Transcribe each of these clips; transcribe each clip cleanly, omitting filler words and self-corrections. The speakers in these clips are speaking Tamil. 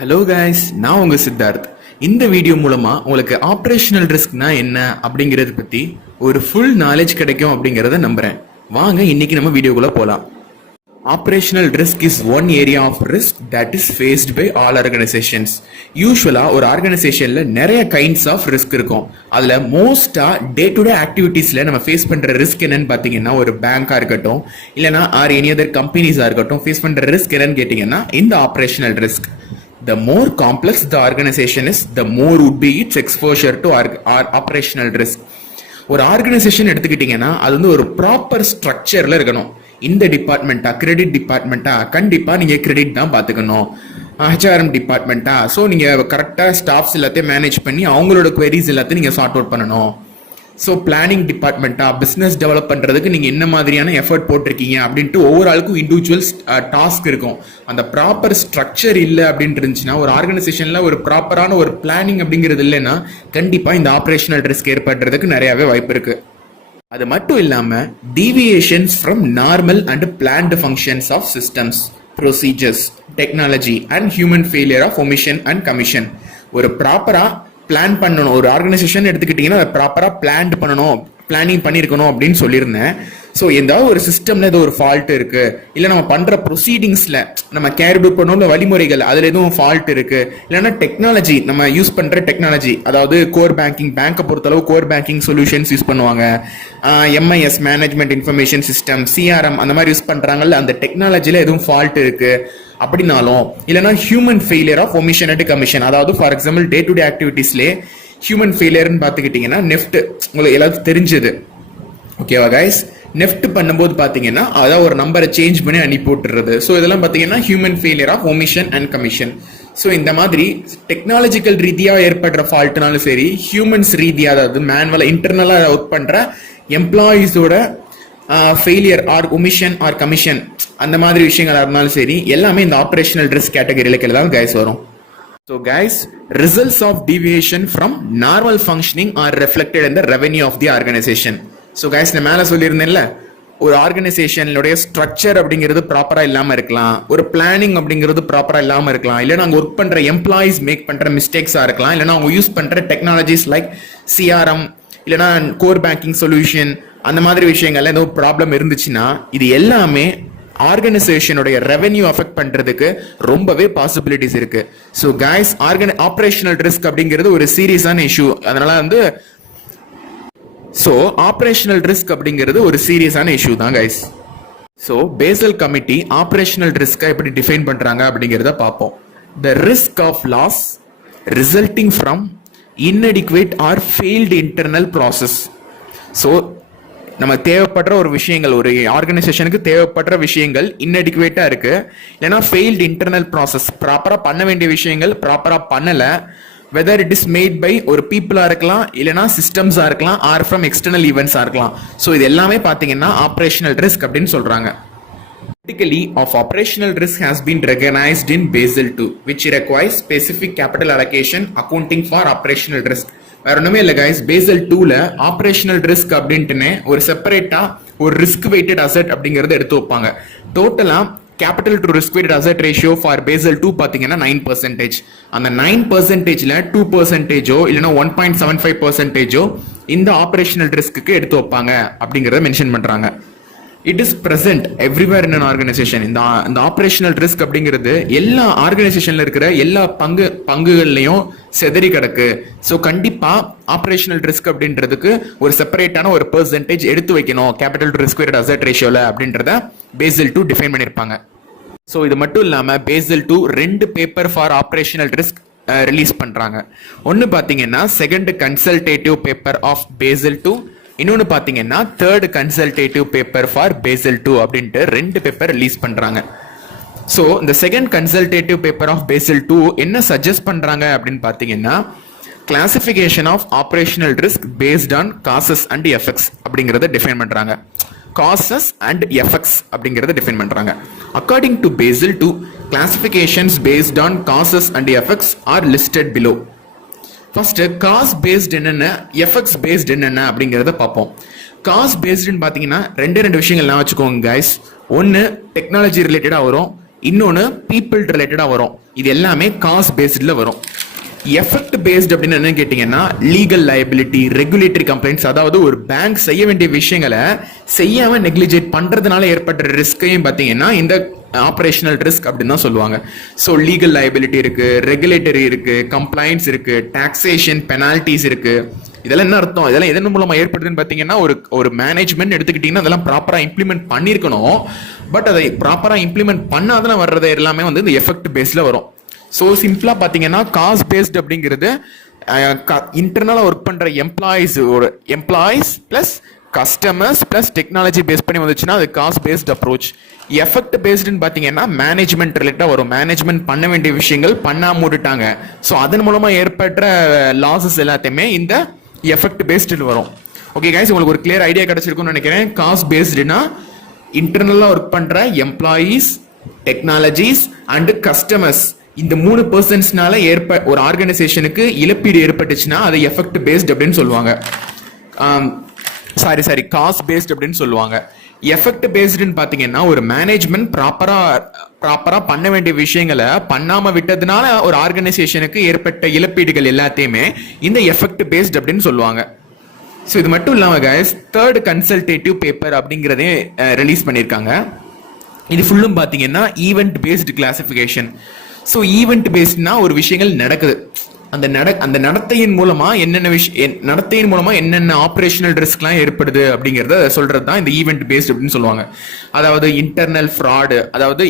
ஹலோ கைஸ், நான் உங்க சித்தார்த். இந்த வீடியோ மூலமா உங்களுக்கு ஆப்ரேஷனல் ரிஸ்க்னா என்ன அப்படிங்கறத பத்தி ஒரு ஃபுல் நாலேஜ் கிடைக்கும் அப்படிங்கறத நம்புறேன். வாங்க இன்னைக்கு நம்ம வீடியோக்குள்ள போலாம். Operational risk is one area of risk that is faced by all organisations. யூஸ்வலா ஒரு ஆர்கனைசேஷன்ல நிறைய கைண்ட்ஸ் ஆஃப் ரிஸ்க் இருக்கும். அதுல மோஸ்டா டே டு டே ஆக்டிவிட்டீஸ்ல நம்ம ஃபேஸ் பண்ற ரிஸ்க் என்னன்னு பாத்தீங்கன்னா, ஒரு பேங்கா இருக்கட்டும் இல்லனா ஆர் எனி அதர் கம்பெனிஸா இருக்கட்டும், ஃபேஸ் பண்ற ரிஸ்க் என்னன்னு கேட்டீங்கன்னா இந்த operational risk. The more complex the organization is, the more would be its exposure to operational risk. ஒரு ஆர்கனைசேஷன் எடுத்துக்கிட்டீங்கன்னா அது வந்து ஒரு ப்ராப்பர் ஸ்ட்ரக்சர்ல இருக்கணும். இந்த டிபார்ட்மெண்ட்டா, கிரெடிட் டிபார்ட்மெண்ட்டா, கண்டிப்பா நீங்க கிரெடிட் தான் பாத்துக்கணும். ஹெச்ஆர்எம் டிபார்ட்மெண்ட்டா, ஸோ நீங்க கரெக்டா ஸ்டாஃப்ஸ் எல்லாத்தையும் மேனேஜ் பண்ணி அவங்களோட குவரிஸ் எல்லாத்தையும் நீங்க சார்ட் அவுட் பண்ணணும். ஸோ பிளானிங் டிபார்ட்மெண்ட்டா, பிஸ்னஸ் டெவலப் பண்ணுறதுக்கு நீங்கள் என்ன மாதிரியான எஃபர்ட் போட்டிருக்கீங்க அப்படின்ட்டு ஒவ்வொரு ஆளுக்கும் இண்டிவிஜுவல் டாஸ்க் இருக்கும். அந்த ப்ராப்பர் ஸ்ட்ரக்சர் இல்லை அப்படின்னு இருந்துச்சுன்னா, ஒரு ஆர்கனைசேஷனில் ஒரு ப்ராப்பரான ஒரு பிளானிங் அப்படிங்கிறது இல்லைன்னா கண்டிப்பாக இந்த ஆப்ரேஷனல் ரிஸ்க் ஏற்படுறதுக்கு நிறையாவே வாய்ப்பு இருக்கு. அது மட்டும் இல்லாமல் deviations from normal and planned functions of systems, procedures, technology and human failure of omission and commission. ஒரு ப்ராப்பரா பிளான் பண்ணணும். ஒரு ஆர்கனைசேஷன் எடுத்துக்கிட்டீங்கன்னா அதை ப்ராப்பரா பிளான் பண்ணணும், பிளானிங் பண்ணிருக்கணும் அப்படின்னு சொல்லியிருந்தேன். ஸோ ஏதாவது ஒரு சிஸ்டம்ல ஏதோ ஒரு ஃபால்ட் இருக்கு, இல்லை நம்ம பண்ற ப்ரொசீடிங்ஸ்ல நம்ம கேரி பண்ணணும் வழிமுறைகள் அதுல எதுவும் ஃபால்ட் இருக்கு, இல்லைன்னா டெக்னாலஜி நம்ம யூஸ் பண்ற டெக்னாலஜி, அதாவது கோர் பேங்கிங், பேங்கை பொறுத்தளவு கோர் பேங்கிங் சொல்யூஷன்ஸ் யூஸ் பண்ணுவாங்க, MIS management information system, CRM அந்த மாதிரி யூஸ் பண்றாங்கல்ல, அந்த டெக்னாலஜில எதுவும் ஃபால்ட் இருக்கு அப்படின்னாலும், இல்லைன்னா human failure of omission and commission, அதாவது for example day to day ஆக்டிவிட்டீஸ்லேயே ஹியூமன் ஃபெயிலியர்னு பார்த்துக்கிட்டிங்கன்னா நெஃப்ட் உங்களுக்கு எல்லாத்துக்கும் தெரிஞ்சது. ஓகேவா கைஸ்? நெஃப்ட் பண்ணும்போது பார்த்தீங்கன்னா அதாவது ஒரு நம்பரை சேஞ்ச் பண்ணி அனுப்பி விட்டுறது. ஸோ இதெல்லாம் பார்த்தீங்கன்னா human failure of omission and commission. So இந்த மாதிரி டெக்னாலஜிக்கல் ரீதியாக ஏற்படுற ஃபால்ட்னாலும் சரி, ஹியூமன்ஸ் ரீதியாக அதாவது மேனுவலாக இன்டர்னலாக ஒர்க் பண்ணுற எம்ப்ளாயீஸோட failure or omission or commission அந்த மாதிரி விஷயங்களா இருந்தாலும் சரி, எல்லாமே இந்த ஆப்ரேஷனல் ரிஸ்க் கேட்டகரியில கீழ தான் கைஸ் வரும். So guys, results of deviation from normal functioning are reflected in the revenue of the organization. So guys, நான் மேல சொல்லியிருந்தேன்ல, ஒரு ஆர்கனைசேஷனுடைய ஸ்ட்ரக்சர் அப்படிங்கிறது ப்ராப்பரா இல்லாம இருக்கலாம், ஒரு பிளானிங் அப்படிங்கிறது ப்ராப்பரா இல்லாம இருக்கலாம், இல்லைன்னா அங்க ஒர்க் பண்ற எம்ப்ளாயிஸ் மேக் பண்ற மிஸ்டேக்ஸா இருக்கலாம், இல்லைன்னா அவங்க யூஸ் பண்ற டெக்னாலஜிஸ் லைக் சிஆர்எம் இல்லைன்னா கோர் பேங்கிங் சொல்யூஷன் அந்த மாதிரி விஷயங்கள்ல ஏதோ ப்ராப்ளம் இருந்துச்சுன்னா இது எல்லாமே ஆர்கனைசேஷனுடைய ரெவென்யூ அஃபெக்ட் பண்றதுக்கு ரொம்பவே பாசிபிலிட்டிஸ் இருக்கு. ஸோ கைஸ், ஆப்ரேஷனல் ரிஸ்க் அப்படிங்கிறது ஒரு சீரியஸான இஷ்யூ. அதனால வந்து ஆப்ரேஷனல் ரிஸ்க் அப்படிங்கிறது ஒரு சீரியஸான இஷ்யூ தான் guys. So Basel committee operational ரிஸ்கை எப்படி டிஃபைன் பண்றாங்க அப்படிங்கிறத பார்ப்போம். The risk of loss resulting from inadequate or failed internal process. So நம்ம தேவைப்படுற ஒரு விஷயங்கள், ஒரு ஆர்கனைசேஷனுக்கு தேவைப்படுற விஷயங்கள் inadequate-ஆ இருக்கு, இல்லைன்னா ஃபெயில்டு இன்டர்னல் ப்ராசஸ், ப்ராப்பரா பண்ண வேண்டிய விஷயங்கள் ப்ராப்பரா பண்ணல, whether it is made by ஒரு பீப்புளா இருக்கலாம், இல்லைன்னா சிஸ்டம்ஸா இருக்கலாம், ஆர் ஃப்ரம் எக்ஸ்டர்னல் ஈவெண்ட்ஸா இருக்கலாம். ஸோ இது எல்லாமே பார்த்தீங்கன்னா ஆப்ரேஷனல் ரிஸ்க் அப்படின்னு சொல்றாங்க. Critically of operational risk has been recognized in Basel II, which requires specific capital allocation accounting for operational risk. வேற ஒண்ணுமே இல்ல கைஸ், பேசல் 2ல ஆப்ரேஷனல் ரிஸ்க் அப்படின்ட்டுனே ஒரு செப்பரேட்டா ஒரு ரிஸ்க் வெயிட்டட் அசெட் அப்படிங்கறத எடுத்து வைப்பாங்க. டோட்டலா capital to risk weighted asset ratio for Basel 2 பாத்தீங்கன்னா 9%. அந்த 9%ல 2%ஓ இல்லைன்னா 1.75%ஓ இந்த ஆப்ரேஷனல் ரிஸ்க்கு எடுத்து வைப்பாங்க அப்படிங்கறத மென்ஷன் பண்றாங்க. It is present everywhere in an organization. இந்த ஆப்ரேஷனல் ரிஸ்க் அப்படிங்கிறது எல்லா ஆர்கனைசேஷன்ல இருக்கிற எல்லா பங்குகள்லையும் செதறி கிடக்கு. ஸோ கண்டிப்பா ஆப்ரேஷனல் ரிஸ்க் அப்படின்றதுக்கு ஒரு செப்பரேட்டான ஒரு பெர்சன்டேஜ் எடுத்து வைக்கணும் capital to risk weighted asset ரேஷியோல அப்படின்றத பேசல் 2 டிஃபைன் பண்ணிருப்பாங்க. ஸோ இது மட்டும் இல்லாம Basel 2 2 paper for operational risk release பண்றாங்க. ஒன்னு பாத்தீங்கன்னா second consultative paper of Basel 2, இன்னொன்னு பாத்தீங்கன்னா third consultative paper for Basel 2 அப்படின்ட்டு 2 பேப்பர் ரிலீஸ் பண்றாங்க. ஸோ இந்த second consultative paper of Basel 2 என்ன சஜஸ்ட் பண்றாங்க அப்படின்னு பாத்தீங்கன்னா, classification of operational risk based on causes and effects அப்படிங்கறத டிஃபைன் பண்றாங்க. காசஸ் அண்ட் எஃபெக்ட்ஸ் அப்படிங்கறத டிஃபைன் பண்றாங்க. According to Basel 2, classifications based on causes and effects are listed below. First cause based என்னென்ன, எஃபெக்ட்ஸ் பேஸ்ட் என்னென்ன அப்படிங்கிறத பார்ப்போம். காஸ் பேஸ்டுன்னு பார்த்தீங்கன்னா ரெண்டு விஷயங்கள் நான் வச்சுக்கோங்க கைஸ். ஒன்று டெக்னாலஜி ரிலேட்டடாக வரும், இன்னொன்னு பீப்புள் ரிலேட்டடா வரும். இது எல்லாமே காஸ்ட் பேஸ்ட்ல வரும். எஃபெக்ட் பேஸ்ட் அப்படின்னு என்ன கேட்டீங்கன்னா லீகல் லயபிலிட்டி, ரெகுலேட்டரி கம்ப்ளைண்ட்ஸ், அதாவது ஒரு பேங்க் செய்ய வேண்டிய விஷயங்களை செய்யாம நெக்லிஜேட் பண்றதுனால ஏற்பட்ட ரிஸ்கையும் பாத்தீங்கன்னா இந்த ஆபரேஷனல் ரிஸ்க் அப்படின்னு தான் சொல்லுவாங்க. ஸோ லீகல் லயபிலிட்டி இருக்கு, ரெகுலேட்டரி இருக்கு, கம்ப்ளைண்ட்ஸ் இருக்கு, டாக்ஸேஷன் பெனால்டிஸ் இருக்கு. இதெல்லாம் என்ன அர்த்தம்? இதெல்லாம் எதன் மூலமா ஏற்படுதுன்னு பாத்தீங்கன்னா ஒரு மேனேஜ்மெண்ட் எடுத்துக்கிட்டீங்கன்னா அதெல்லாம் ப்ராப்பரா இம்ப்ளிமெண்ட் பண்ணிருக்கணும். பட் அதை ப்ராப்பரா இம்ப்ளிமெண்ட் பண்ணாதான் வர்றது எல்லாமே வந்து இந்த எஃபெக்ட் பேஸ்ல வரும். ஸோ சிம்பிளா பாத்தீங்கன்னா காஸ்ட் பேஸ்ட் அப்படிங்கிறது இன்டர்னலா ஒர்க் பண்ற employees plus customers plus technology base பண்ணி வந்துச்சுன்னா அது காஸ்ட் பேஸ்ட் அப்ரோச். எஃபெக்ட் பேஸ்டுன்னு பாத்தீங்கன்னா மேனேஜ்மெண்ட் ரிலேட்டடா வரும். மேனேஜ்மெண்ட் பண்ண வேண்டிய விஷயங்கள் பண்ணாம விட்டுட்டாங்க, ஸோ அதன் மூலமா ஏற்பட்ட லாசஸ் எல்லாத்தையுமே இந்த எஃபெக்ட் பேஸ்டில் வரும். ஓகே கைஸ், உங்களுக்கு ஒரு கிளியர் ஐடியா கிடைச்சிருக்கும்னு நினைக்கிறேன். காஸ்ட் பேஸ்டுனா இன்டர்னலா ஒர்க் பண்ற எம்ப்ளாயீஸ், டெக்னாலஜிஸ் அண்ட் கஸ்டமர்ஸ், இந்த 3 பர்சன்ஸ்னால ஒரு ஆர்கனைசேஷனுக்கு இழப்பீடு ஏற்பட்டுச்சுன்னா அதை எஃபெக்ட் பேஸ்ட் அப்படின்னு சொல்லுவாங்க. சாரி காஸ்ட் பேஸ்ட் அப்படின்னு சொல்லுவாங்க. எஃபெக்ட் பேஸ்டுன்னு பாத்தீங்கன்னா ஒரு மேனேஜ்மெண்ட் ப்ராப்பரா பண்ண வேண்டிய விஷயங்களை பண்ணாம விட்டதுனால ஒரு ஆர்கனைசேஷனுக்கு ஏற்பட்ட இழப்பீடுகள் எல்லாத்தையுமே இந்த எஃபெக்ட் பேஸ்ட் அப்படின்னு சொல்லுவாங்க. ஸோ இது மட்டும் இல்லாம கைஸ், 3rd கன்சல்டேட்டிவ் பேப்பர் அப்படிங்கிறதே ரிலீஸ் பண்ணியிருக்காங்க. இது ஃபுல்லும் பாத்தீங்கன்னா event based classification. So event பேஸ்ட்னா ஒரு விஷயங்கள் நடக்குது, அந்த நடத்தையின் மூலமா என்னென்ன ஆபரேஷனல் ரிஸ்க்லாம் ஏற்படுது அப்படிங்கறத சொல்றது தான் இந்த ஈவெண்ட் பேஸ்ட் அப்படின்னு சொல்லுவாங்க. அதாவது இன்டர்னல் ஃப்ராடு, அதாவது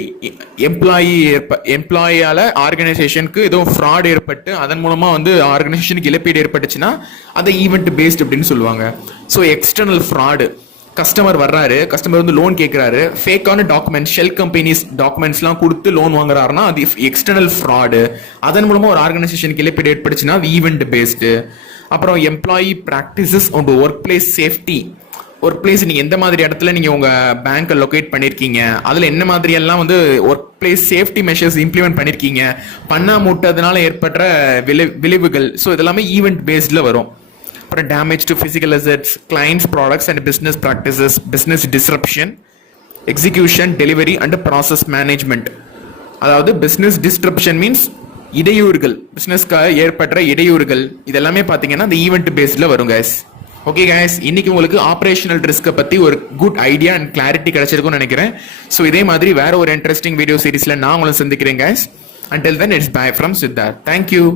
எம்ப்ளாயியால ஆர்கனைசேஷனுக்கு ஏதோ ஃப்ராட் ஏற்பட்டு அதன் மூலமா வந்து ஆர்கனைசேஷனுக்கு இழப்பீடு ஏற்பட்டுச்சுன்னா அதை ஈவெண்ட் பேஸ்ட் அப்படின்னு சொல்லுவாங்க. ஸோ எக்ஸ்டர்னல் ஃப்ராடு, கஸ்டமர் வர்றாரு, கஸ்டமர் வந்து லோன் கேட்கிறாரு, ஃபேக்கான டாக்குமெண்ட், ஷெல் கம்பெனிஸ் டாக்குமெண்ட்ஸ்லாம் கொடுத்து லோன் வாங்குறாருன்னா அது எக்ஸ்டர்னல் ஃப்ராடு. அதன் மூலமா ஒரு ஆர்கனைசேஷனுக்கு இழப்பீடு ஏற்பட்டுச்சுன்னா அது ஈவெண்ட் பேஸ்டு. அப்புறம் employee practices on work place safety. Work place நீங்க எந்த மாதிரி இடத்துல நீங்க உங்க பேங்கை லொகேட் பண்ணிருக்கீங்க, அதுல என்ன மாதிரி எல்லாம் வந்து work place safety measures implement பண்ணிருக்கீங்க, பண்ணாம விட்டதுனால ஏற்பட்ட விளைவுகள். ஸோ இதெல்லாமே ஈவெண்ட் பேஸ்ட்ல வரும். அப்புறம் damage to physical assets, clients products and business practices, business disruption, execution, delivery and process management. அதாவது பிசினஸ் டிஸ்ரப்ஷன் மீன்ஸ் இடையூறுகள், பிசினஸ்க்காக ஏற்பட்ட இடையூறுகள். இதெல்லாமே பாத்தீங்கன்னா இந்த ஈவெண்ட் பேஸ்ட்ல வரும் கைஸ். ஓகே கைஸ், இன்னைக்கு உங்களுக்கு ஆபரேஷனல் ரிஸ்க்கை பத்தி ஒரு குட் ஐடியா அண்ட் கிளாரிட்டி கிடைச்சிருக்கும்னு நினைக்கிறேன். ஸோ இதே மாதிரி வேற ஒரு இன்ட்ரெஸ்டிங் வீடியோ சீரிஸ்ல நான் உங்களை சந்திக்கிறேன் guys. Until then, it's bye from Siddharth. Thank you.